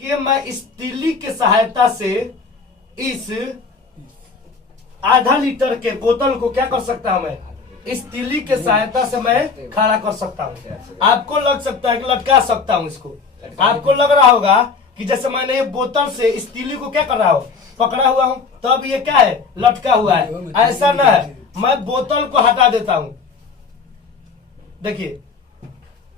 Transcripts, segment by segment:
कि मैं इस तीली की सहायता से इस आधा लीटर के बोतल को क्या कर सकता हूं, मैं इस तीली के सहायता से मैं खड़ा कर सकता हूं। आपको लग सकता है कि लटका सकता हूं इसको। आपको लग रहा होगा कि जैसे मैंने ये बोतल से इस तीली को क्या कर रहा हूं, पकड़ा हुआ हूं, तब ये क्या है, लटका हुआ है। ऐसा ना है, मैं बोतल को हटा देता हूं। देखिए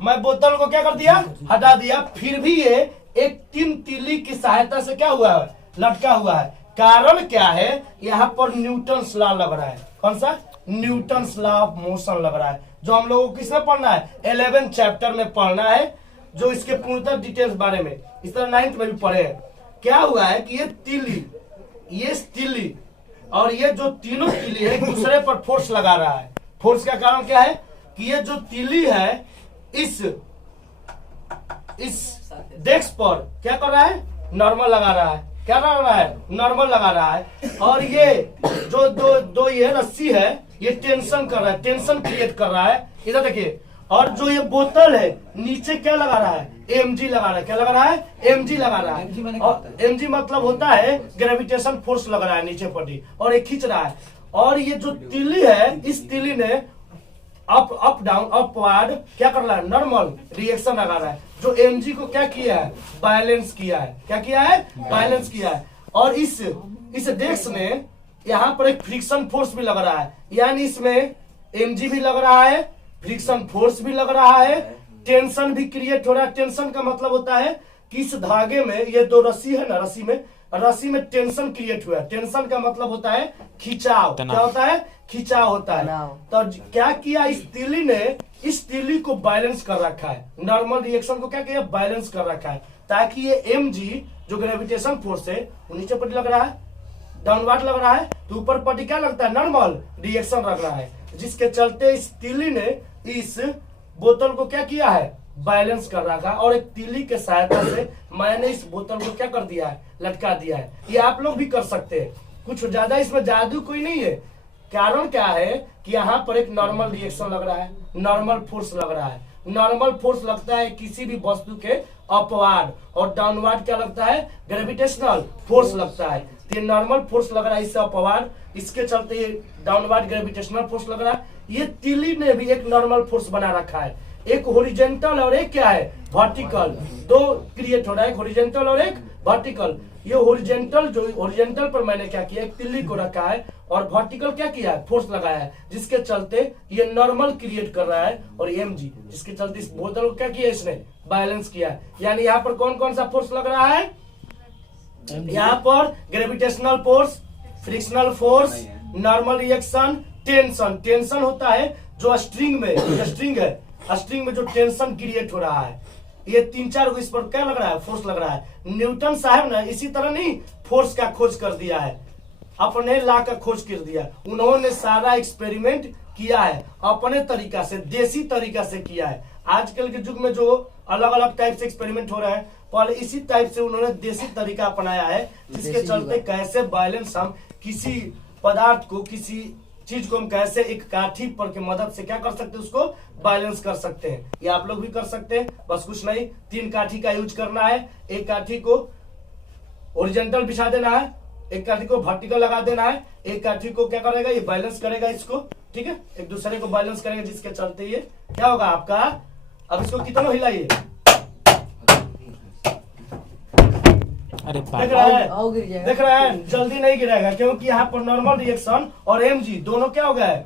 मैं बोतल को क्या कर दिया, हटा दिया, फिर भी ये एक तीन तीली की सहायता से क्या हुआ है, लटका हुआ है। कारण क्या है, यहाँ पर न्यूटन्स लॉ लग रहा है। कौन सा, न्यूटन्स लॉ ऑफ मोशन लग रहा है, जो हम लोगों को किसमें पढ़ना है, 11 चैप्टर में पढ़ना है, जो इसके पूर्णतः डिटेल्स बारे में इस तरह 9th में भी पढ़े हैं। क्या हुआ है कि ये तीली और ये जो तीनों तीली है एक दूसरे पर फोर्स लगा रहा है। फोर्स का कारण क्या है कि ये जो तीली है इस डेस्क पर क्या कर रहा है, नॉर्मल लगा रहा है। क्या लगा रहा है, नॉर्मल लगा रहा है। और ये जो दो ये रस्सी है ये टेंशन कर रहा है, टेंशन क्रिएट कर रहा है। इधर देखिए, और जो ये बोतल है नीचे क्या लगा रहा है, mg लगा रहा है। क्या लगा रहा है, mg लगा रहा है। और mg मतलब होता है ग्रेविटेशन फोर्स लग रहा है नीचे पट्टी, और ये खींच रहा है। और ये जो तीली है, इस तीली ने अप डाउन अपवर्ड क्या कर रहा है, नॉर्मल रिएक्शन लगा रहा है, जो mg को क्या किया है, बैलेंस किया है। क्या किया है, बैलेंस किया है। और इस डेस्क में यहाँ पर एक फ्रिक्शन फोर्स भी लग रहा है, यानी इसमें mg भी लग रहा है, फ्रिक्शन फोर्स भी लग रहा है, टेंशन भी क्रिएट हो रहा है। टेंशन का मतलब होता है कि इस धागे में ये दो रस्सी है ना, रस्सी में टेंशन क्रिएट हुआ है। टेंशन का मतलब होता है खिंचाव। क्या होता है, खिंचाव होता है। तो क्या किया, इस तीली ने इस तीली को बैलेंस कर रखा है, नॉर्मल रिएक्शन को क्या किया, बैलेंस कर रखा है, ताकि ये mg जो ग्रेविटेशन फोर्स है वो नीचे पट्टी लग रहा है, डाउनवर्ड लग रहा है, तो ऊपर पट्टी क्या लगता है, नॉर्मल रिएक्शन लग रहा है, जिसके चलते इस तीली ने इस बोतल को क्या किया है, बैलेंस कर रखा। और एक तीली के सहायता से मैंने इस बोतल को क्या कर दिया है, लटका दिया है। ये आप लोग भी कर सकते हैं, कुछ ज्यादा इसमें जादू कोई नहीं है। कारण क्या है कि यहाँ पर एक नॉर्मल रिएक्शन लग रहा है, नॉर्मल फोर्स लग रहा है। नॉर्मल फोर्स लगता है किसी भी वस्तु के अपवार्ड, और डाउनवर्ड क्या लगता है, ग्रेविटेशनल फोर्स लगता है। तो ये नॉर्मल फोर्स लग रहा है इससे अपवार्ड, इसके चलते ये डाउनवर्ड ग्रेविटेशनल फोर्स लग रहा है। ये तीली ने भी एक नॉर्मल फोर्स बना रखा है, एक हॉरिजॉन्टल और एक क्या है, वर्टिकल। दो क्रिएट हो रहा है, एक हॉरिजॉन्टल और एक वर्टिकल। ये हॉरिजॉन्टल पर मैंने क्या किया, एक तीली को रखा है, और वर्टिकल क्या किया है, फोर्स लगाया है, जिसके चलते ये नॉर्मल क्रिएट कर रहा है। और mg जिसके चलते इस बोतल को क्या किया, इसने बैलेंस किया है। यानी यहाँ पर कौन कौन सा फोर्स लग रहा है, यहाँ पर gravitational force, frictional force, normal reaction, tension. Tension होता है जो स्ट्रिंग में जो टेंशन क्रिएट हो रहा है, ये 3-4 इस पर क्या लग रहा है, फोर्स लग रहा है। न्यूटन साहब ने इसी तरह नहीं फोर्स का खोज कर दिया है, अपने लॉ का खोज कर दिया। उन्होंने सारा एक्सपेरिमेंट किया है अपने तरीका से, देसी तरीका से किया है। आजकल के युग में जो अलग अलग टाइप से एक्सपेरिमेंट हो रहा है, पहले इसी टाइप से उन्होंने देसी तरीका अपनाया है, जिसके चलते कैसे बैलेंस हम किसी पदार्थ को, किसी चीज को हम कैसे एक काठी पर की मदद से क्या कर सकते हैं, उसको बैलेंस कर सकते हैं। ये आप लोग भी कर सकते हैं, बस कुछ नहीं, 3 काठी का यूज करना है। एक काठी को हॉरिजॉन्टल बिछा देना है, एक काठी को वर्टिकल लगा देना है, एक काठी को क्या करेगा, ये बैलेंस करेगा इसको, ठीक है, एक दूसरे को बैलेंस करेगा, जिसके चलते ये क्या होगा आपका। अब इसको कितना हिलाइए, देख रहा है, जल्दी नहीं गिरेगा, क्योंकि यहाँ पर नॉर्मल रिएक्शन और mg दोनों क्या हो गया है,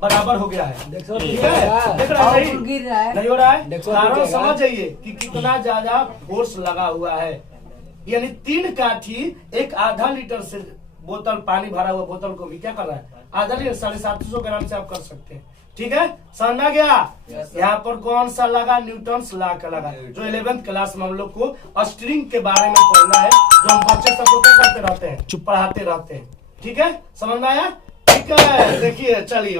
बराबर हो गया है। ठीक है, देख रहा है, नहीं हो रहा है। कारण समझ जाइए कि कितना ज्यादा फोर्स लगा हुआ है। यानी 3 काठी एक आधा लीटर से बोतल, पानी भरा हुआ बोतल को भी क्या कर रहा है, आधा लीटर 750 ग्राम से आप कर सकते हैं। ठीक है, समझ गया। यहाँ पर कौन सा लगा, न्यूटन्स लॉ का लगा, जो 11th क्लास में हम लोग को स्ट्रिंग के बारे में पढ़ना है, जो हम बच्चे सबको क्या करते रहते हैं, पढ़ाते रहते हैं। ठीक है, समझ में आया। ठीक है, देखिए, चलिए।